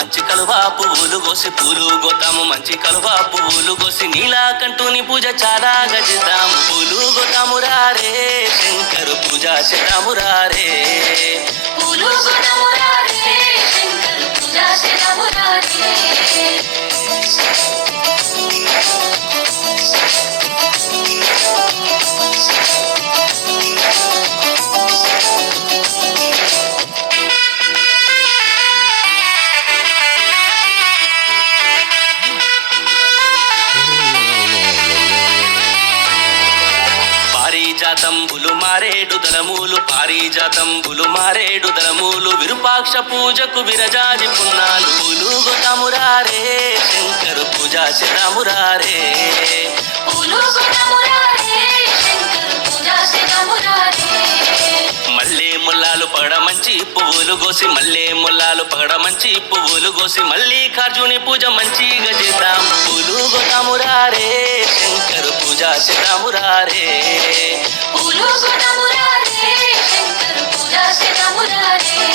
మంచి కలువ పువ్వులు కోసి పూలు గోతాము మంచి కలువ పువ్వులు కోసి నీలకంఠుని పూజ చాలా గజితాము పూలు గోతాము రారే శంకరు పూజ చేద్దాము రారే పూలు గోతాము రారే శంకరు పూజ చేద్దాము రారే పారిజాతంబులు మారేడు దళములు పారిజాతంబులు మారేడు దళములు విరూపాక్ష పూజకు విరజాజి పున్నాలు పూలు గోతాము రారే శంకరు పూజ చేద్దాము రారే పూలు గోతాము రారే శంకరు పూజ చేద్దాము రారే మల్లె ముల్లాలు పగడ మంచి పువ్వులు కోసి మల్లె ముల్లాలు పగడ మంచి పువ్వులు కోసి మల్లికార్జుని పూజ మంచిగా చేద్దాం పూలు గోతాము రారే శంకరు పూజ చేద్దాము రారే పూలు గోతాము రారే శంకరు పూజ చేద్దాము రారే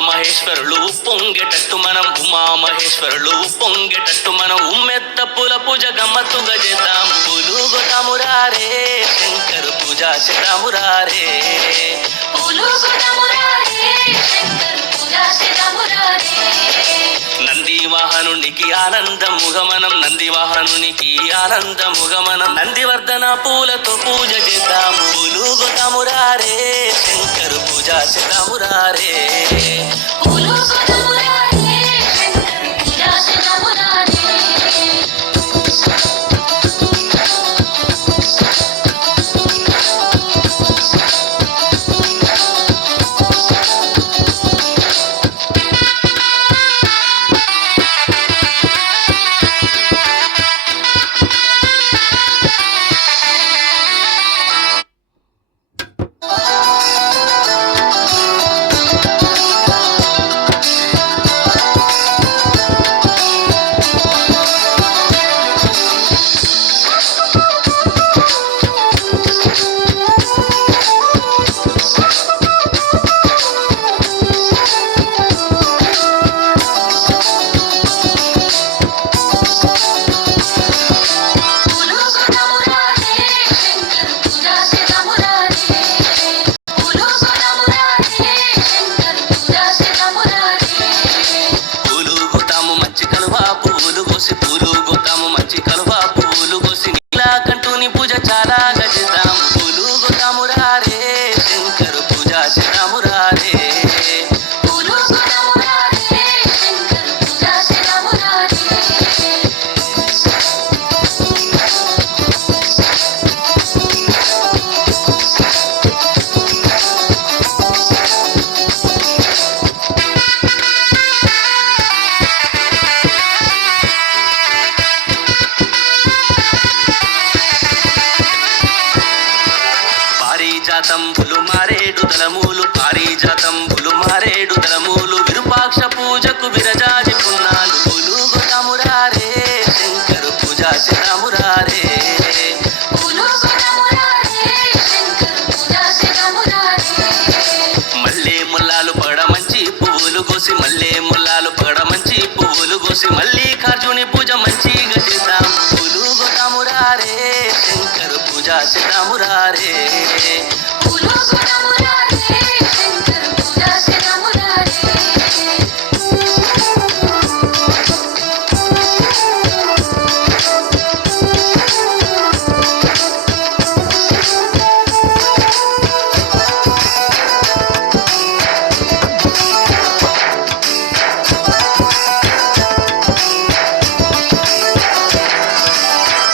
మహేశ్వరులు పొంగేటట్టు మనం ఉమామహేశ్వరులు పొంగేటట్టు మనం ఉమ్మెత్త పూల పూజ గమ్మత్తుగా చేద్దాం పూలు గోతాము రారే శంకరు పూజ చేద్దాము రారే పూలు గోతాము రారే శంకరు పూజ చేద్దాము రారే నంది వాహనునికి ఆనందముగమనం నంది వాహనునికి ఆనందముగమనం నందివర్ధన పూలతో పూజ చేద్దాం పూలు గోతాము రారే శంకరు పూజ చేద్దాము రారే పూలు గోతాము రారే శంకరు పూజ చేద్దాము రారే పూలు గోతాము మంచి కలువ పువ్వులు కోసి నీలకంఠుని పూజ చాలా గజితాం పూలు గోతాము రారే శంకరు పూజ చేద్దాము రారే పూలు గోతాము రారే శంకరు పూజ చేద్దాము రారే పారిజాతంబులు మారేడు దళములు పారిజాతంబులు మారేడు దళములు విరూపాక్ష పూజకు విరజాజి పున్నాలు పూలు గోతాము రారే శంకరు పూజ చేద్దాము రారే పూలు గోతాము రారే శంకరు పూజ చేద్దాము రారే మల్లె ముల్లాలు పగడ మంచి పువ్వులు కోసి మల్లె ముల్లాలు పగడ మంచి పువ్వులు కోసి మల్లికార్జుని పూజ మంచిగా చేద్దాం పూలు గోతాము రారే శంకరు పూజ చేద్దాము రారే పూలు గోతాము రారే శంకరు పూజ చేద్దాము రారే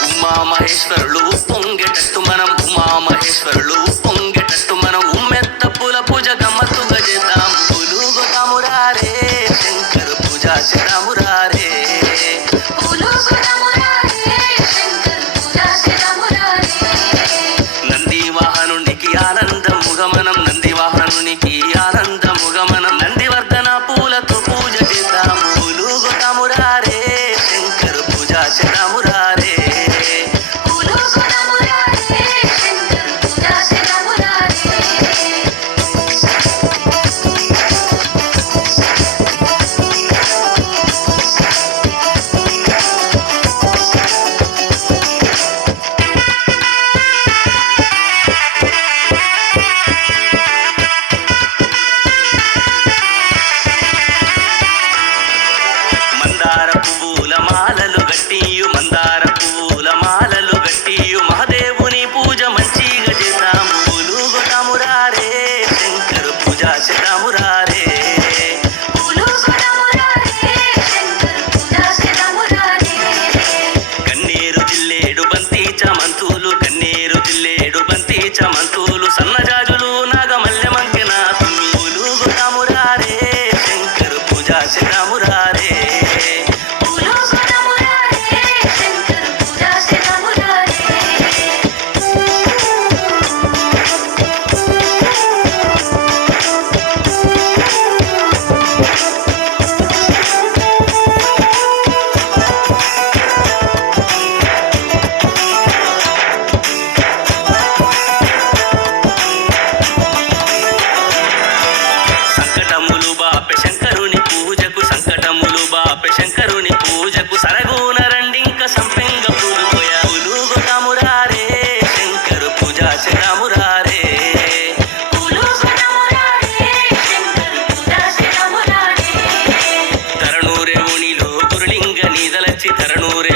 ఉమామహేశ్వరులు పొంగేటట్టు మనం ఉమామహేశ్వరులు పొంగేటట్టు మనం ఉమ్మెత్త పూల పూజ గమ్మత్తుగా చేద్దాం పూలు గోతాము రారే శంకరు పూజ చేద్దాము రారే పూలు గోతాము రారే శంకరు పూజ చేద్దాము రారే నంది వాహనునికి ఆనందం చేద్దామురారే మందార పువ్వుల మాలలు గట్టియు మందార పువ్వుల మాలలు గట్టియు మహాదేవుని పూజ మంచిగా చేద్దాము పూలు గొడమురారే శంకరు పూజ చేద్దామురారే కన్నీరు జిల్లేడు బంతి చమంతులు కన్నీరు జిల్లేడు బంతి చమంతులు సన్నజాజులు నాగమల్లె మంకెన పూలు గొడమురారే శంకరు పూజ చేద్దామురారే సంకటములు బాపె శంకరుని పూజకు సంకటములు బాపె శంకరుని పూజకు సరగూన రండింక సంపెంగ పూలు పూలు గొడమురారే శంకరు పూజ చేద్దామురారే తరణూరే ఉనిలో గురులింగ నీదలచి తరణూరే